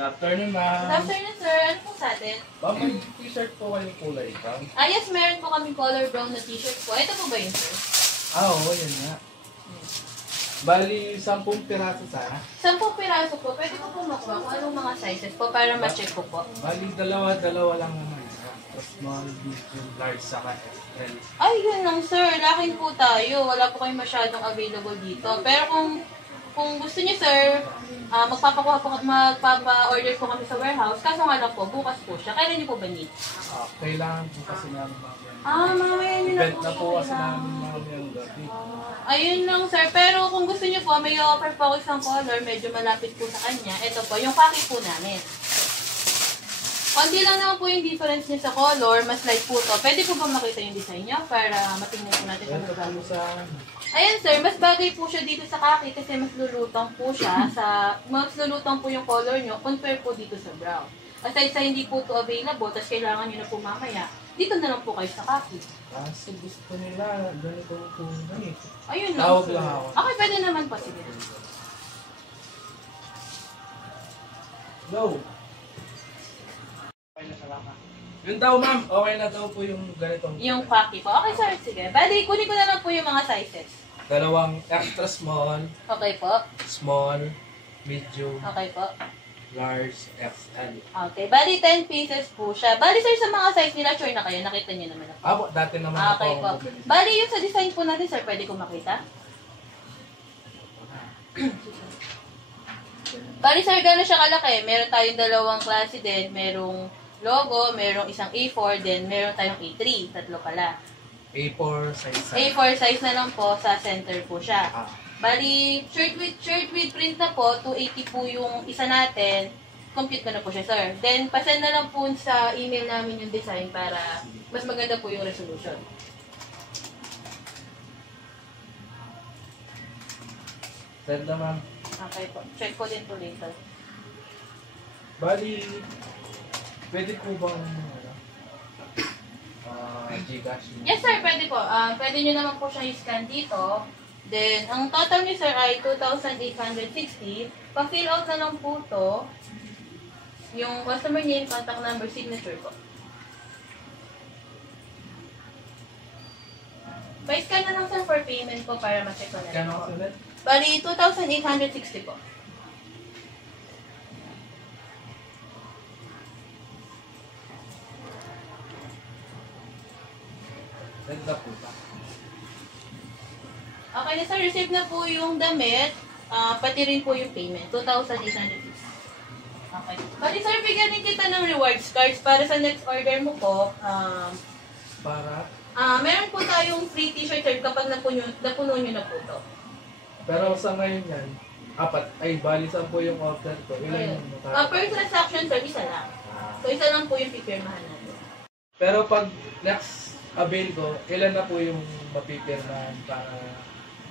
Good afternoon, ma'am. Good afternoon, sir. Ano po sa atin? Ma'am, may t-shirt po kayong kulay brown. Yes, meron po kami color brown na t-shirt po. Ito po ba yun, sir? Oo, yun nga. Bali, 10 piraso sana. 10 piraso po. Pwede po po makuha kung anong mga sizes po para ma-check ko po. Bali, dalawa lang naman. Small, medium, large, saka XL. Ay, yun lang, sir. Laking po tayo. Wala po kayong masyadong available dito. Pero kung gusto niyo, sir, magpapa-order po kami sa warehouse. Kaso nga lang po, bukas po siya. Kailan niyo po ba need? Kailangan po kasi namin mamaya. Mamaya niyo na Event po. na po kasi namin mamaya yung gabi. Ayun lang, sir. Pero kung gusto niyo po, may offer po ako isang color. Medyo malapit po sa kanya. Ito po, yung khaki po namin. Konti lang naman po yung difference niya sa color. Mas light po to. Pwede po ba makita yung design niya para matingnan po natin kung magkano? Ayan, sir. Mas bagay po siya dito sa khaki kasi mas lulutang po siya. Mas lulutang po yung color niyo compare po dito sa brown. Aside sa hindi po to available, tapos kailangan niyo na po mamaya, dito na lang po kayo sa khaki. Kasi gusto nila, ganito po eh. Ayun lang, tawag sir. lang ako. Okay, pwede naman po. Sige. Go! Yun daw, ma'am. Okay na daw po yung ganitong. Yung khaki po. Okay, sir. Sige. Bali, kunin ko na lang po yung mga sizes. Dalawang extra small, Okay po. small, medium, Okay po. large, XL. Okay. Bali, 10 pieces po siya. Bali, sir, sa mga size nila, sure na kayo. Nakita niyo naman ako. Abo, dati naman Okay ako po. bumili. Bali, yung sa design po natin, sir, pwede ko makita? Bali, sir, gano'n siya kalaki? Meron tayong dalawang klase din. Merong logo, merong isang A4, then meron tayong A3. Tatlo pala. A4 size. A4 size na lang po, sa center po siya. Bali, shirt with print na po, 280 po yung isa natin. Compute ko na po siya, sir. Then, pasend na lang po sa email namin yung design para mas maganda po yung resolution. Send na, ma'am. Okay po. Check ko din po later. Bali, pwede po bang Gcash? Yes, sir. Pwede po. Pwede nyo naman po siyang i-scan dito. Then, ang total ni sir ay 2,860. Pa-fill out na lang po to. Yung customer name, contact number, signature po. Pa-scan na lang sir for payment po para ma-check ko na lang Kano po. kasi ulit? Bali, 2,860 po. Send na po ba? Okay na sir, receive na po yung damit. Pati rin po yung payment. 2,860. Okay. Bali sir, bigyan din kita ng rewards cards para sa next order mo po. Para? Meron po tayong free t-shirt sir kapag napuno nyo na po to. Pero sa ngayon yan, bali saan po yung order ko? Ilan yung Per transaction sir, isa lang. So isa lang po yung pipirmahan natin. Pero pag next avail ko, ilan na po yung mapipirmahan para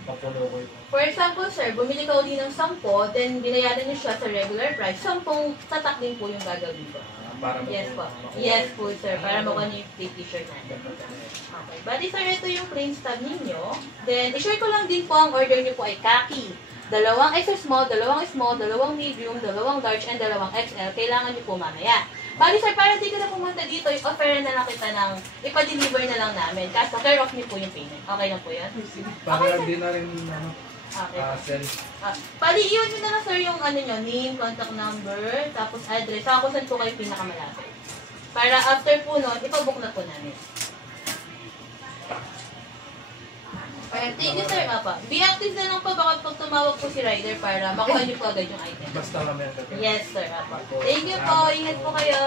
mapuno ko yun? For example sir, bumili ka uli ng 10, then binayaran nyo siya sa regular price, 10 tatak din po yung gagawin ko. Para Yes po. Yes po sir, para makuha niyo yung free t-shirt natin. Okay. Bali sir, ito yung plain stub ninyo. Then, i-share ko lang din po ang order niyo po ay khaki. Dalawang extra small, dalawang medium, dalawang large, and dalawang XL. Kailangan niyo po mamaya. Bali sir, para di ka na pumunta dito, i-offer na lang kita ng, ipa-deliver na lang namin. Kaso, care off niyo po yung payment. Okay lang po yan? Para Okay, sir. di na rin Okay. send. Bali, iwan nyo na lang sir yung ano nyo, name, contact number, tapos address. Saka kung saan po kayo pinakamalapit. Para after po nun, ipabook na po namin. Ayan, thank you sir, Papa. Be active na lang po baka pag tumawag po si rider para makuha niyo po agad yung item. Basta kami ang gagawin. Yes sir, Papa. Thank you po. Ingat po kayo.